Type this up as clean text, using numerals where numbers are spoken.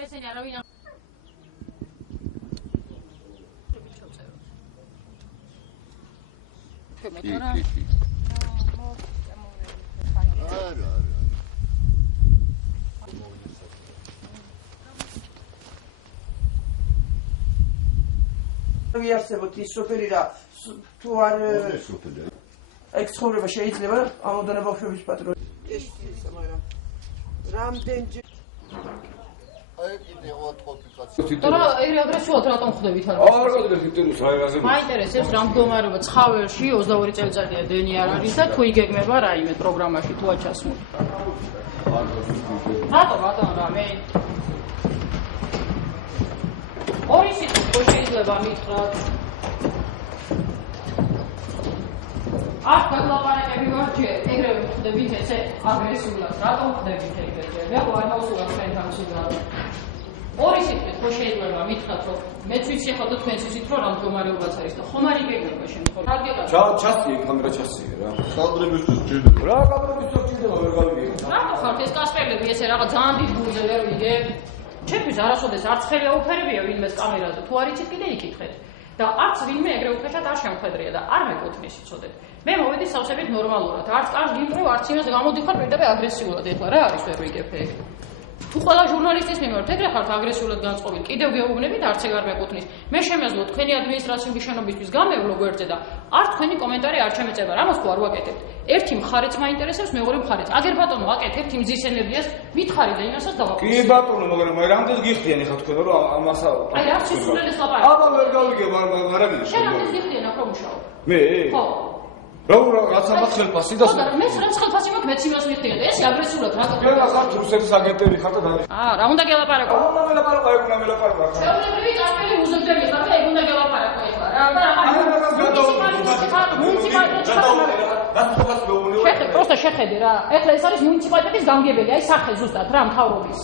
ესენი არავინ ვიარსებოთ ის სოფელი რა თუ არ ექსხურება შეიძლება ამოდანა ბავშვების პატრონი ეს მაგრამ რამდენჯერ აი კიდე ოთხ და აგრესიულად რატომ ხდებით მაინტერესებს რა მდგომარეობა ცხოველში 22 წელიწადია დენი არ არის და თუ იგეგმება რაიმე პროგრამაში თუ აჩასმული რატომ რა მე ორი სიტყვით ხო შეიძლება მითხრათ აქ გაგლაპარაკები ვარჯერ ეგრევე ხდებით ესე აგრესიულად რატომ ხდებით ეგრევე მე არ მოვსულა თქვენთან სიგნალი ორი სიტყვით ხო შეიძლება მითხრათ რომ მეც ვიცი ხო და თქვენც ვიცით რომ რა მდგომარეობაც არის და ხომ არ იგეგმება შემთხვევით ჩასწიე კამერა ჩასწიე რა კადრებისთვის ჭირდება რა კადრებისთვის ჭირდება ვერ გავიგე რატო ხართ ეს კასპერლები ესე რაღაც ძალიან დიდ გულზე ვერ ვიგებ ჩემთვის არასოდეს არც ხელი აუფერებია ვინმეს კამერაზე თუ არ იცით კიდე იკითხეთ და არც ვინმე ეგრე უხეშად არ შემხედრია და არ მეკუთვნის იცოდეთ მე მოვედი სავსებით ნორმალურად არც კარგ იმპროვ არც იმას გამოდიხარ პირდაპირ აგრესიულად ეხლა რა არის ვერ ვიგებ ეგ თუ ყველა ჟურნალისტის მიმართ ეგრე ხართ აგრესიულად განწყობილი კიდევ გეუბნებით არც ეგ არ მეკუთვნის მე შემეძლო თქვენი ადმინისტრაციული შენობისთვის გამევლო გვერდზე და არ თქვენი კომენტარი არ შემეწება რამაც თუ არ ვაკეთებთ ერთი მხარეც მაინტერესებს მეორე მხარეც აგერ ბატონო ვაკეთებთ იმ ძის ენერგიას მითხარი და იმასაც დავაკეთებ კი ბატონო მაგრამ რამდენს გიხდიან ახლა თქვენ რომ ამას აი არც ისულელეს ლაპარაკი აბა ვერ გავიგე მაგრამ შენ რამდენს გიხდიან აქ რომ მუშაობ მე ხო რაც ამას ხელფასი და მე რაც ხელფასი მაქვს მეც იმას მიხდიან და ეს აგრესიულად რატო ყველა ხართ რუსეთის აგენტები ხართ და რა უნდა გელაპარაკო უნდა მელაპარაკო ეგ უნდა მელაპარაკო შეუძლებელი კასპელი უზრდელი ხარ და ეგ უნდა გელაპარაკო ეხლა რა და პროსტა შეხედე რა ეხლა ეს არის მუნიციპალიტეტის გამგებელი აი სახე ზუსტად რა მთავრობის